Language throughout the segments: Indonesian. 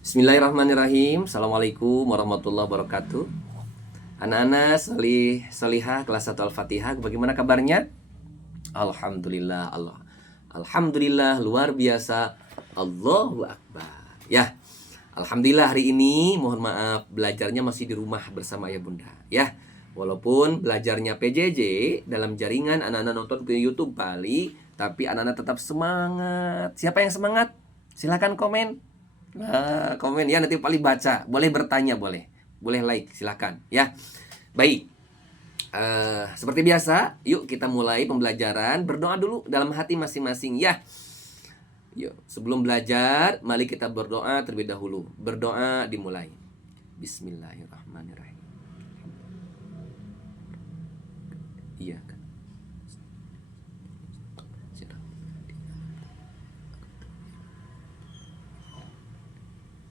Bismillahirrahmanirrahim. Assalamualaikum warahmatullahi wabarakatuh. Anak-anak solihah kelas 1 Al-Fatihah, bagaimana kabarnya? Alhamdulillah, Alhamdulillah, luar biasa. Allahu Akbar. Ya, Alhamdulillah hari ini mohon maaf belajarnya masih di rumah bersama ayah bunda. Ya, walaupun belajarnya PJJ dalam jaringan anak-anak nonton ke YouTube Bali, tapi anak-anak tetap semangat. Siapa yang semangat? Silakan komen. Nah, komen ya, nanti paling baca. Boleh bertanya, boleh like, silakan ya. Baik, seperti biasa, yuk kita mulai pembelajaran. Berdoa dulu dalam hati masing-masing ya. Yuk, sebelum belajar, mari kita berdoa terlebih dahulu. Berdoa dimulai. Bismillahirrahmanirrahim. Iya kan.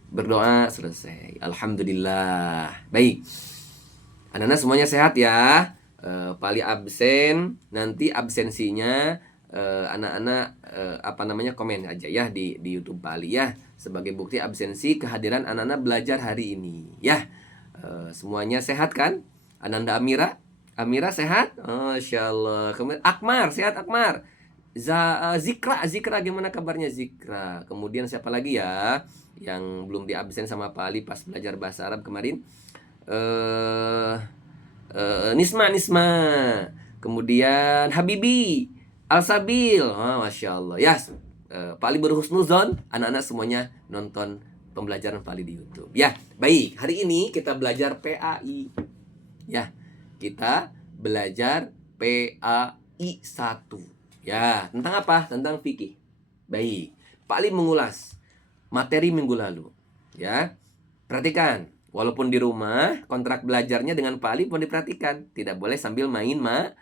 Berdoa selesai. Alhamdulillah. Baik. Anak-anak semuanya sehat ya. Pali absen. Nanti absensinya anak-anak komen aja ya di YouTube Pali ya. Sebagai bukti absensi kehadiran anak-anak belajar hari ini ya. Semuanya sehat kan? Ananda Amira? Amira sehat? Masya Allah. Kemudian Akmar, sehat Akmar? Zikra gimana kabarnya Zikra? Kemudian siapa lagi ya yang belum diabsen sama Pak Ali pas belajar bahasa Arab kemarin? Nisma. Kemudian Habibi, Al-Sabil. Masya Allah. Ya, Pak Ali berhusnuzon, anak-anak semuanya nonton pembelajaran Pak Ali di YouTube. Ya, baik. Hari ini kita belajar PAI. Ya, kita belajar PAI 1. Ya, tentang apa? Tentang fikih. Baik, Pak Ali mengulas materi minggu lalu. Ya, perhatikan. Walaupun di rumah, kontrak belajarnya dengan Pak Ali pun diperhatikan. Tidak boleh sambil main-main.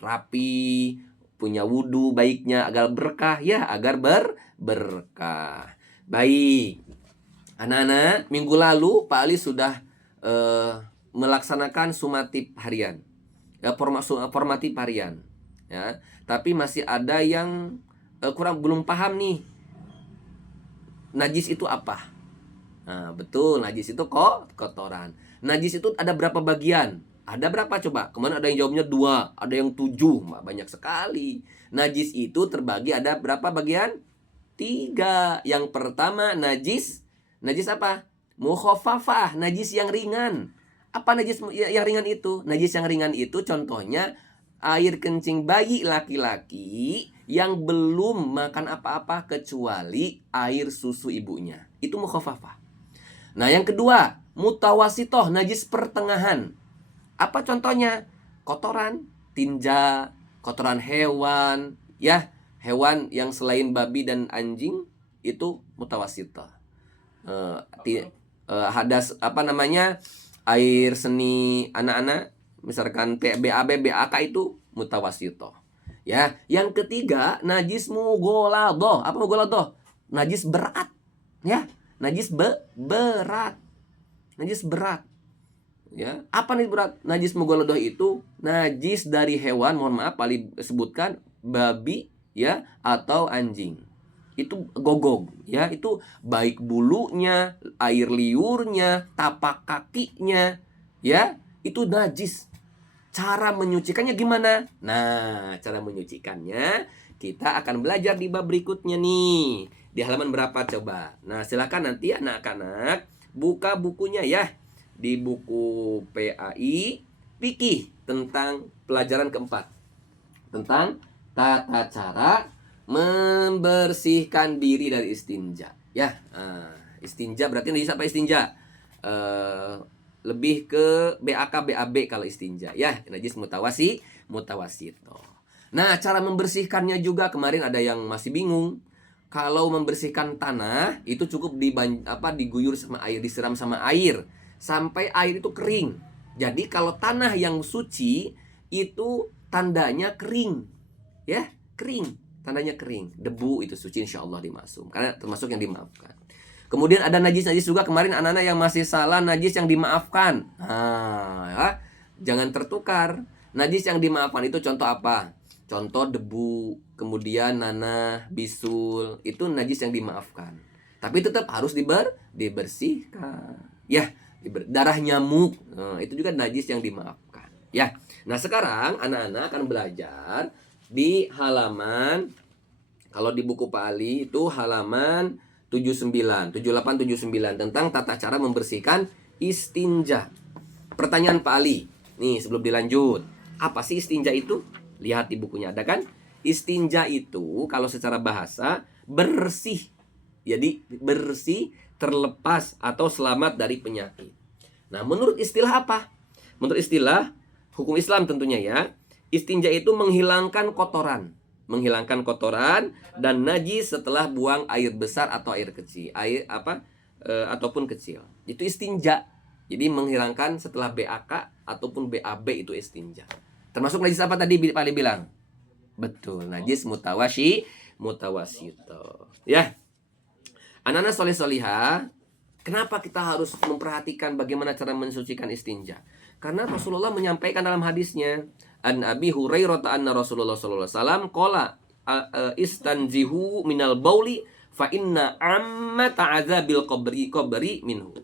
Rapi, punya wudhu baiknya agar berkah ya, agar berkah. Baik. Anak-anak, minggu lalu Pak Ali sudah melaksanakan sumatip harian. Ya, formatif harian. Ya, tapi masih ada yang belum paham nih. Najis itu apa? Nah, betul, najis itu kotoran. Najis itu ada berapa bagian? Ada berapa coba? Kemarin ada yang jawabnya 2, ada yang 7, banyak sekali. Najis itu terbagi ada berapa bagian? 3. Yang pertama najis apa? Mukhafafah, najis yang ringan. Apa najis yang ringan itu? Najis yang ringan itu contohnya air kencing bayi laki-laki yang belum makan apa-apa kecuali air susu ibunya. Itu mukhafafah. Nah, yang kedua, mutawasitoh, najis pertengahan. Apa contohnya? Kotoran, tinja, kotoran hewan, ya, hewan yang selain babi dan anjing itu mutawasitoh. Hadas air seni anak-anak, misalkan BAB, BAK itu mutawasitoh. Ya, yang ketiga, najis mughaladoh. Apa mughaladoh? Najis berat, ya. Najis berat. Najis berat. Ya, apa najis berat? Najis mughaladoh itu najis dari hewan, mohon maaf paling sebutkan babi ya atau anjing. Itu gogog ya, itu baik bulunya, air liurnya, tapak kakinya ya, itu najis. Cara menyucikannya gimana? Nah, cara menyucikannya kita akan belajar di bab berikutnya nih. Di halaman berapa coba? Nah, silakan nanti anak-anak buka bukunya ya. Di buku PAI Fikih tentang pelajaran keempat. Tentang tata cara membersihkan diri dari istinja. Ya, istinja berarti najis apa istinja? Lebih ke BAK BAB kalau istinja ya, najis mutawasito. Nah, cara membersihkannya juga kemarin ada yang masih bingung. Kalau membersihkan tanah itu cukup diguyur sama air, disiram sama air sampai air itu kering. Jadi kalau tanah yang suci itu tandanya kering. Ya, kering. Tandanya kering. Debu itu suci, insya Allah dimasuk. Karena termasuk yang dimaafkan. Kemudian ada najis-najis juga kemarin anak-anak yang masih salah najis yang dimaafkan. Ya, jangan tertukar. Najis yang dimaafkan itu contoh apa? Contoh debu, kemudian nanah, bisul, itu najis yang dimaafkan. Tapi tetap harus dibersihkan. Ya, darah nyamuk, itu juga najis yang dimaafkan. Ya. Nah, sekarang anak-anak akan belajar di halaman, kalau di buku Pak Ali itu halaman 78, 79 tentang tata cara membersihkan istinja. Pertanyaan Pak Ali. Nih, sebelum dilanjut. Apa sih istinja itu? Lihat di bukunya ada kan? Istinja itu kalau secara bahasa bersih. Jadi bersih, terlepas atau selamat dari penyakit. Nah, menurut istilah apa? Menurut istilah hukum Islam tentunya ya. Istinja itu menghilangkan kotoran. Menghilangkan kotoran dan najis setelah buang air besar atau air kecil. Ataupun kecil. Itu istinja. Jadi menghilangkan setelah BAK ataupun BAB itu istinja. Termasuk najis apa tadi Pak Ali bilang? Betul, najis mutawasito. Ya. Anak-anak soleh-solihah, kenapa kita harus memperhatikan bagaimana cara mensucikan istinja? Karena Rasulullah menyampaikan dalam hadisnya, An Abi Hurairah anna Rasulullah sallallahu alaihi wasallam qala istanzihu minal bauli fa inna amma ta'adzabil qabri minhu.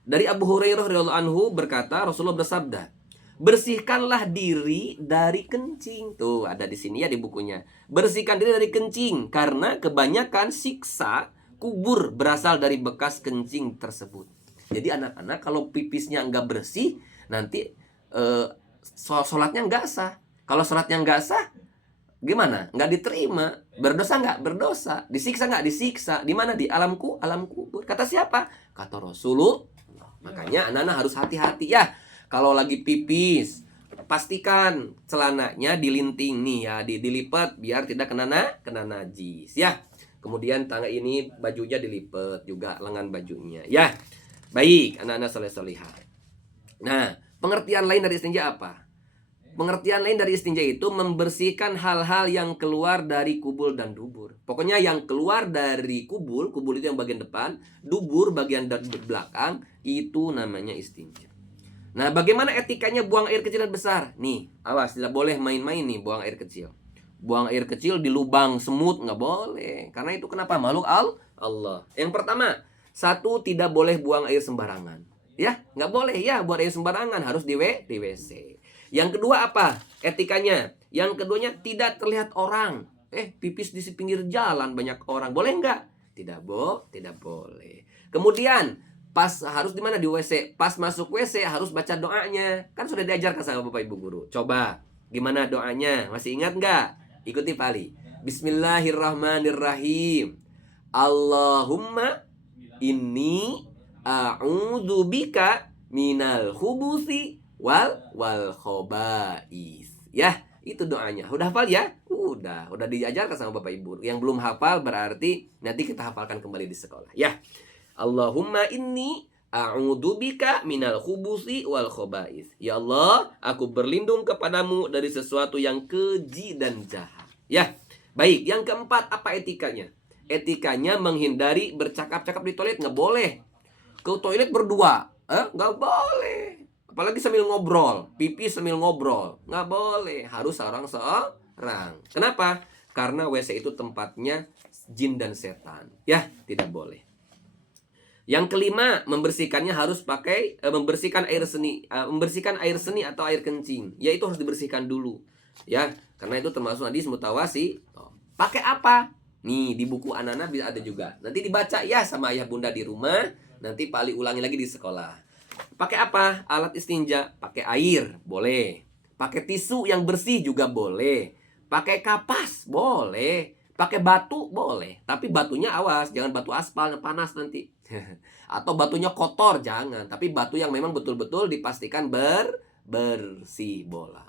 Dari Abu Hurairah radhiyallahu anhu berkata, Rasulullah bersabda, bersihkanlah diri dari kencing. Tuh, ada di sini ya di bukunya. Bersihkan diri dari kencing karena kebanyakan siksa kubur berasal dari bekas kencing tersebut. Jadi anak-anak kalau pipisnya nggak bersih, nanti sholatnya nggak sah. Kalau sholatnya nggak sah, gimana? Nggak diterima. Berdosa nggak? Berdosa. Disiksa nggak? Disiksa. Di mana? Di alam kubur. Kata siapa? Kata Rasulullah. Makanya anak-anak harus hati-hati ya. Kalau lagi pipis, pastikan celananya dilinting nih ya, dilipat biar tidak kena najis ya. Kemudian tangga ini bajunya dilipat juga, lengan bajunya ya. Baik, anak-anak soleh-solihah. Nah, pengertian lain dari istinja apa? Pengertian lain dari istinja itu membersihkan hal-hal yang keluar dari kubul dan dubur. Pokoknya yang keluar dari kubul itu yang bagian depan, dubur bagian belakang, itu namanya istinja. Nah, bagaimana etikanya buang air kecil dan besar? Nih, awas, tidak boleh main-main nih buang air kecil. Buang air kecil di lubang semut nggak boleh. Karena itu kenapa? Makhluk Allah. Yang pertama, satu, tidak boleh buang air sembarangan. Ya, nggak boleh ya buang air sembarangan, harus di WC. Yang kedua apa? Etikanya. Yang keduanya tidak terlihat orang. Pipis di pinggir jalan banyak orang. Boleh nggak? Tidak boleh. Kemudian pas harus di mana? Di WC. Pas masuk WC harus baca doanya. Kan sudah diajarkan sama Bapak Ibu guru. Coba, gimana doanya? Masih ingat nggak? Ikuti Pak Ali. Bismillahirrahmanirrahim. Allahumma inni a'udzubika minal khubuthi wal khobais. Ya, itu doanya. Udah hafal ya? Udah diajarkan sama Bapak Ibu. Yang belum hafal berarti nanti kita hafalkan kembali di sekolah. Ya. Allahumma inni a'udzubika minal khubuthi wal khobais. Ya Allah, aku berlindung kepadamu dari sesuatu yang keji dan jahat. Ya. Baik, yang keempat apa etikanya? Etikanya menghindari bercakap-cakap di toilet, nggak boleh. Ke toilet berdua, nggak boleh. Apalagi sambil ngobrol, pipis sambil ngobrol, nggak boleh. Harus seorang. Kenapa? Karena WC itu tempatnya jin dan setan. Ya, tidak boleh. Yang kelima, membersihkannya harus pakai membersihkan air seni atau air kencing. Ya, itu harus dibersihkan dulu. Ya, karena itu termasuk najis mutawasi. Pakai apa? Nih, di buku anak-anak bisa ada juga. Nanti dibaca ya sama ayah bunda di rumah. Nanti Pak Ali ulangi lagi di sekolah. Pakai apa? Alat istinja. Pakai air, boleh. Pakai tisu yang bersih juga boleh. Pakai kapas, boleh. Pakai batu, boleh. Tapi batunya awas, jangan batu aspal yang panas nanti. Atau batunya kotor, jangan. Tapi batu yang memang betul-betul dipastikan bersih bola.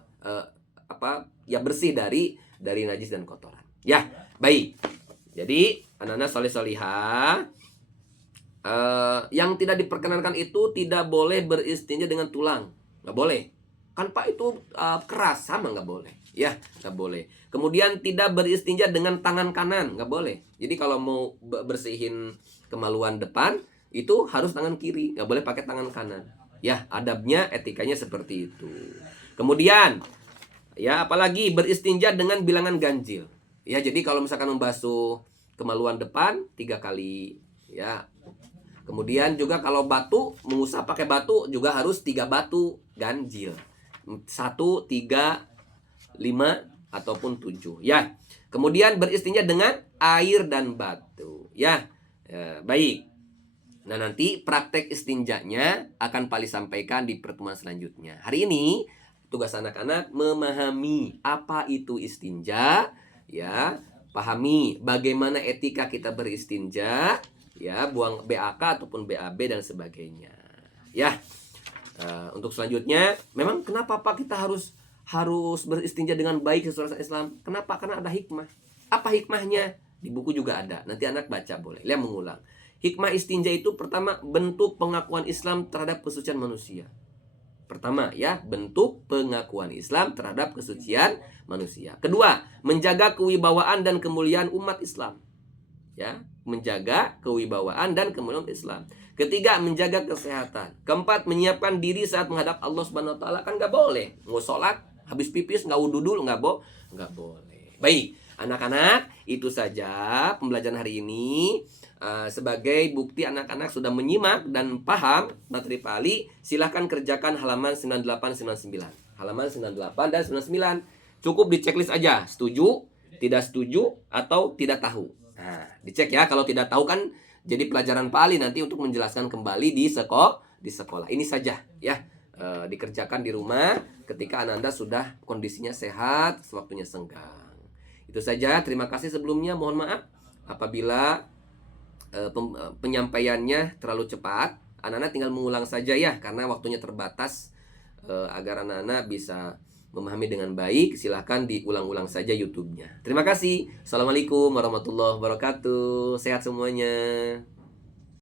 Ya bersih dari najis dan kotoran. Ya, baik. Jadi, anak-anak soleh-solihah, yang tidak diperkenankan itu tidak boleh beristinja dengan tulang. Nggak boleh. Kan Pak itu keras, sama nggak boleh. Ya, nggak boleh. Kemudian tidak beristinja dengan tangan kanan. Nggak boleh. Jadi kalau mau bersihin kemaluan depan, itu harus tangan kiri. Nggak boleh pakai tangan kanan. Ya, adabnya, etikanya seperti itu. Kemudian, ya apalagi beristinja dengan bilangan ganjil. Ya, jadi kalau misalkan membasuh kemaluan depan 3 kali, Ya. Kemudian juga kalau batu, mengusap pakai batu juga harus 3 batu ganjil. 1, 3, 5 ataupun 7 ya. Kemudian beristinja dengan air dan batu ya. Baik. Nah, nanti praktek istinjanya akan Pali sampaikan di pertemuan selanjutnya. Hari ini tugas anak-anak memahami apa itu istinja ya, pahami bagaimana etika kita beristinja ya, buang BAK ataupun BAB dan sebagainya ya. Untuk selanjutnya, memang kenapa Pak kita harus beristinja dengan baik sesuai syariat Islam? Kenapa? Karena ada hikmah. Apa hikmahnya? Di buku juga ada. Nanti anak baca boleh. Lihat mengulang. Hikmah istinja itu pertama bentuk pengakuan Islam terhadap kesucian manusia. Pertama ya, bentuk pengakuan Islam terhadap kesucian manusia. Kedua, menjaga kewibawaan dan kemuliaan umat Islam. Ya, menjaga kewibawaan dan kemuliaan Islam. Ketiga, menjaga kesehatan. Keempat, menyiapkan diri saat menghadap Allah Subhanahu wa taala. Kan nggak boleh mau sholat habis pipis nggak wudu dulu, nggak boleh. Baik, anak-anak, itu saja pembelajaran hari ini. Sebagai bukti anak-anak sudah menyimak dan paham materi Pali, silahkan kerjakan halaman 98, 99. Halaman 98 dan 99. Cukup di checklist aja, setuju, tidak setuju, atau tidak tahu. Nah, dicek ya, kalau tidak tahu kan jadi pelajaran Pali nanti untuk menjelaskan kembali di sekolah. Ini saja ya, dikerjakan di rumah ketika Ananda sudah kondisinya sehat, sewaktunya senggang. Itu saja, terima kasih sebelumnya, mohon maaf apabila penyampaiannya terlalu cepat. Anak-anak tinggal mengulang saja ya, karena waktunya terbatas. Agar anak-anak bisa memahami dengan baik, silahkan diulang-ulang saja YouTube-nya. Terima kasih. Assalamualaikum warahmatullahi wabarakatuh. Sehat semuanya.